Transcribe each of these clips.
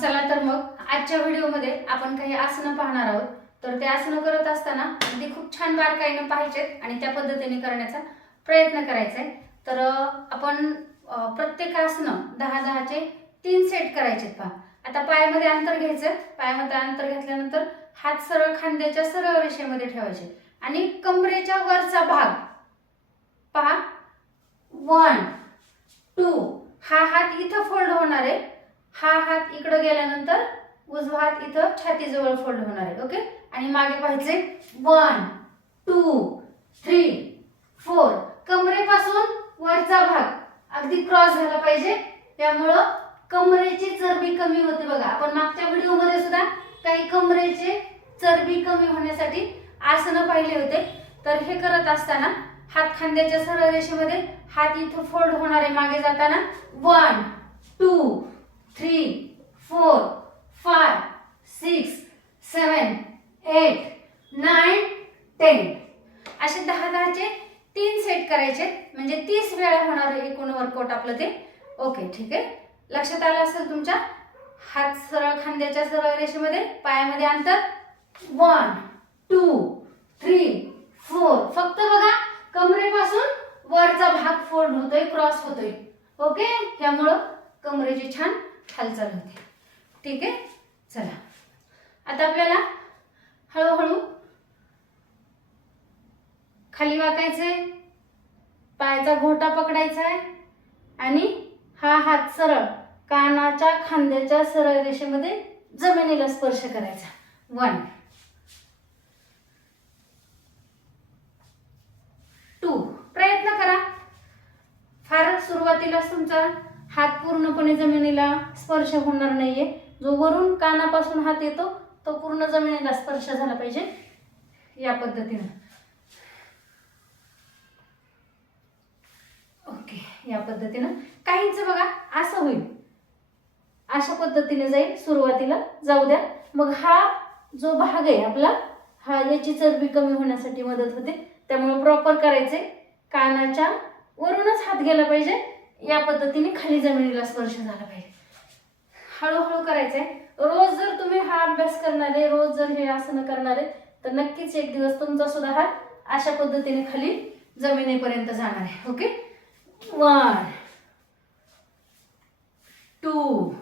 चला तर मग आजच्या व्हिडिओमध्ये आपण काही आसनं पाहणार आहोत. तर ते आसनं करत असताना अगदी खूप छान बारकाईनं पाहिजेत आणि त्या पद्धतीने करण्याचा प्रयत्न करायचा आहे तर आपण प्रत्येक आसनं दहा दहाचे तीन सेट करायचे पहा. आता पायामध्ये अंतर घ्यायचं. पायामध्ये अंतर घेतल्यानंतर हात सरळ खांद्याच्या सरळ रेषेमध्ये ठेवायचे. आणि कमरेच्या वरचा भाग पहा. वन टू हा हात इथं फोल्ड होणार आहे हा हात इकडं गेल्यानंतर उजवा हात इथं छातीजवळ फोल्ड होणार आहे ओके आणि मागे पाहिजे वन टू थ्री फोर कमरेपासून वरचा भाग अगदी क्रॉस झाला पाहिजे. त्यामुळं कमरेची चरबी कमी होते बघा. आपण मागच्या व्हिडिओमध्ये सुद्धा काही कमरेचे चरबी कमी होण्यासाठी आसनं पाहिले होते. तर हे करत असताना हात खांद्याच्या सरळ रेषेमध्ये हात इथं फोल्ड होणार आहे मागे जाताना. One two three four five six seven eight nine ten. असे दहा दहाचे तीन सेट करायचे. म्हणजे तीस वेळा होणार आहे एकूण वर्कआउट आपलं ते. ओके ठीक आहे. लक्षात आलं असेल तुमच्या? हात सरळ खांद्याच्या सरळ रेषेमध्ये पायामध्ये अंतर. वन टू थ्री फोर फक्त बघा कमरेपासून वरचा भाग फोल्ड होतोय क्रॉस होतोय. ओके? त्यामुळं कमरेची छान ठीक आहे? चला. आता आपल्याला हळूहळू खाली वाकायचंय पायाचा घोटा पकडायचा आहे आणि हा हात सरळ कानाच्या खांद्याच्या सरळ रेषेमध्ये जमिनीला स्पर्श करायचा. वन टू प्रयत्न करा. फार सुरुवातीलाच तुमचा हात पूर्णपणे जमिनीला स्पर्श होणार नाहीये. जो वरून कानापासून हात येतो तो पूर्ण जमिनीला स्पर्श झाला पाहिजे या पद्धतीनं. ओके या पद्धतीनं. काहींचं बघा असं होईल. अशा पद्धतीने जाईल सुरुवातीला. जाऊ द्या. मग हा जो भाग आहे आपला हा याची चरबी कमी होण्यासाठी मदत होते. त्यामुळे प्रॉपर करायचे कानाच्या वरूनच हात गेला पाहिजे. या पद्धतीने खाली जमिनीला स्पर्श झाला पाहिजे. हळूहळू करायचंय. रोज जर तुम्ही हा अभ्यास करणार आहे रोज जर हे आसनं करणार आहे तर नक्कीच एक दिवस तुमचा सुद्धा हात अशा पद्धतीने खाली जमिनीपर्यंत जाणार आहे. ओके? वन टू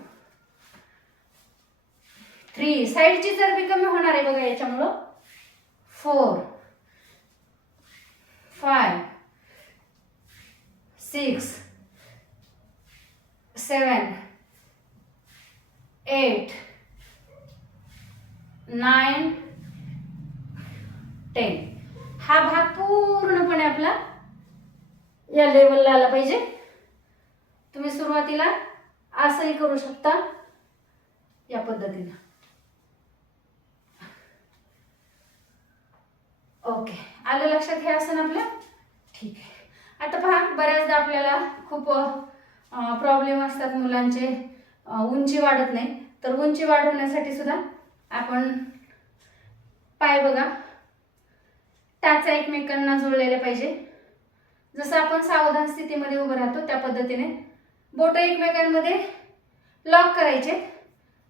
थ्री साईडची चरबी कमी होणार आहे बघा याच्यामुळं. Four five six seven eight nine ten हा भाग पूर्णपणे आपला या लेवलला आला पाहिजे. तुम्ही सुरुवातीला असंही करू शकता या पद्धतीनं. ओके आलं लक्षात हे असं आपलं? ठीक आहे. आता पहा बऱ्याचदा आपल्याला खूप प्रॉब्लेम असतात मुलांचे. उंची वाढत नाही. तर उंची वाढवण्यासाठी सुद्धा आपण पाय बघा. टाचा एकमेकांना जुळलेले पाहिजे. जसं आपण सावधान स्थितीमध्ये उभं राहतो त्या पद्धतीने बोट एकमेकांमध्ये लॉक करायचे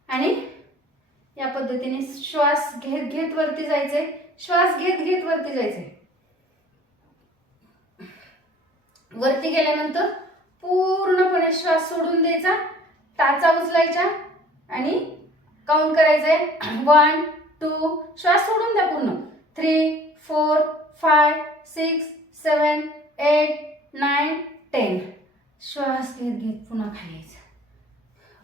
आणि या पद्धतीने श्वास घेत घेत वरती जायचे श्वास घेत घेत वरती जायचे. वरती गेल्यानंतर पूर्णपणे श्वास सोडून द्यायचा टाचा उचलायच्या आणि काउंट करायचंय. वन टू श्वास सोडून द्या पूर्ण. Three four five six seven eight nine ten श्वास घेत घेत पुन्हा खाली यायचं.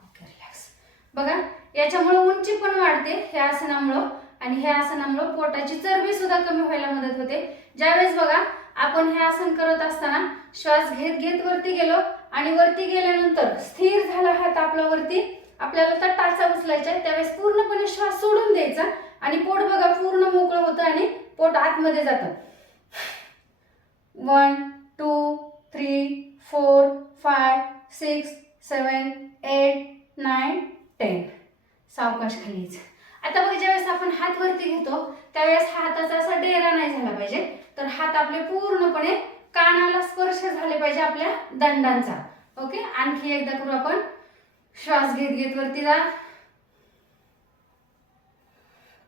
ओके रिलॅक्स बघा याच्यामुळे उंची पण वाढते ह्या आसनामुळं. आणि ह्या आसनामुळं पोटाची चरबी सुद्धा कमी व्हायला मदत होते. ज्यावेळेस बघा आपण हे आसन करत असताना श्वास घेत घेत वरती गेलो आणि वरती गेल्यानंतर स्थिर झाला हात आपला वरती आपल्याला तर टाचा उचलायचा त्यावेळेस पूर्णपणे श्वास सोडून द्यायचा आणि पोट बघा पूर्ण मोकळं होतं आणि पोट आतमध्ये जातं. One two three four five six seven eight nine ten सावकाश खालीच. आता बघा ज्यावेळेस आपण हात वरती घेतो त्यावेळेस हाताचा असा डेरा नाही झाला पाहिजे. तर हात आपले पूर्णपणे कानाला स्पर्श झाले पाहिजे आपल्या दंडांचा. ओके आणखी एकदा करू आपण. श्वास घेत घेत वरती जा.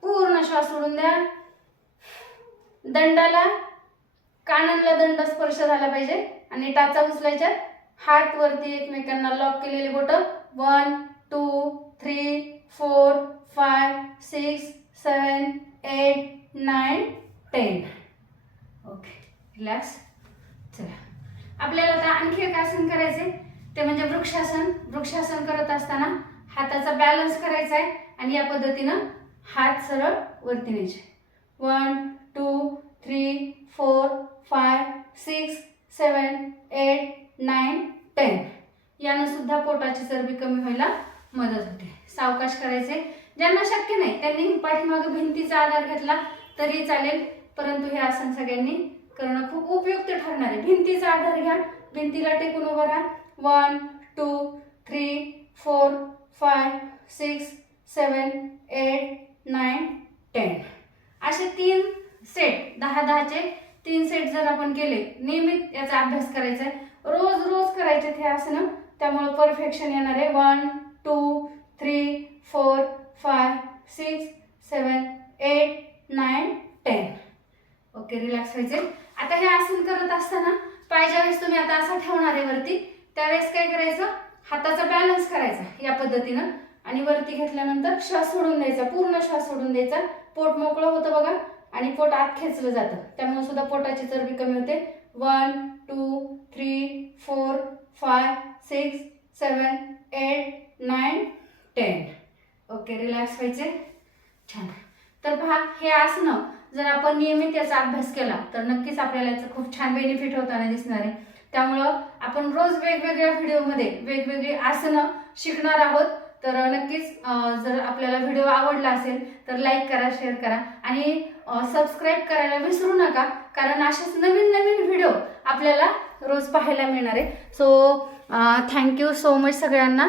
पूर्ण श्वास सोडून द्या. दंडाला कानांना दंड स्पर्श झाला पाहिजे आणि टाचा उचलायच्या. हात वरती एकमेकांना लॉक केलेले बोट. One two three four five six seven eight nine ten okay relax चला. आपल्याला आता आणखी एक आसन करायचे ते म्हणजे वृक्षासन वृक्षासन करत असताना हाताचा बॅलन्स करायचा आहे आणि या पद्धतीनं हात सरळ वरती न्यायचे. One two three four five six seven eight nine ten यानं सुद्धा पोटाची चरबी कमी व्हायला मदत होते. सावकाश करायचे. ज्यांना शक्य नाही त्यांनी पाठीमागे भिंतीचा आधार घेतला तरी चालेल परंतु हे आसन सगळ्यांनी करणं खूप उपयुक्त ठरणार आहे. भिंतीचा आधार घ्या भिंतीला टेकून उभं राहा one two three four five six seven eight nine ten. असे तीन सेट दहा दहाचे तीन सेट जर आपण केले नियमित याचा अभ्यास करायचा आहे. रोज रोज करायचे हे आसनं त्यामुळे परफेक्शन येणार आहे. One two three four five six seven eight nine ten. Okay relax व्हायचे आता हे आसन करत असताना पाहिजे वेळेस तुम्ही आता असा ठेवणार आहे वरती त्यावेळेस काय करायचं? हाताचा बॅलन्स करायचा या पद्धतीनं. आणि वरती घेतल्यानंतर श्वास सोडून द्यायचा पूर्ण श्वास सोडून द्यायचा. पोट मोकळं होतं बघा. आणि पोट आत खेचलं जातं. त्यामुळे सुद्धा पोटाची चरबी कमी होते. One two three four five six seven eight nine ten. Okay relax व्हायचे. छान. तर पहा हे आसनं जर आपण नियमित याचा अभ्यास केला तर नक्कीच आपल्याला याचं खूप छान बेनिफिट होताना दिसणार आहे. त्यामुळं आपण रोज वेगवेगळ्या व्हिडिओमध्ये वेगवेगळी आसनं शिकणार आहोत. तर नक्कीच जर आपल्याला व्हिडिओ आवडला असेल तर लाईक करा शेअर करा आणि सबस्क्राईब करायला विसरू नका कारण असेच नवीन नवीन व्हिडिओ आपल्याला रोज पाहायला मिळणार आहे. सो थँक्यू सो मच सगळ्यांना.